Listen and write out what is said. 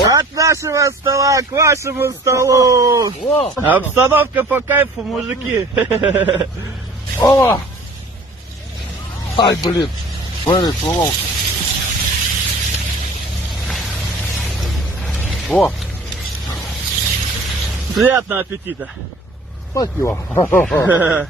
От нашего стола к вашему столу. О! Обстановка по кайфу, мужики. О! Ай, блин. Смотри, сломался. О! Приятного аппетита. Спасибо.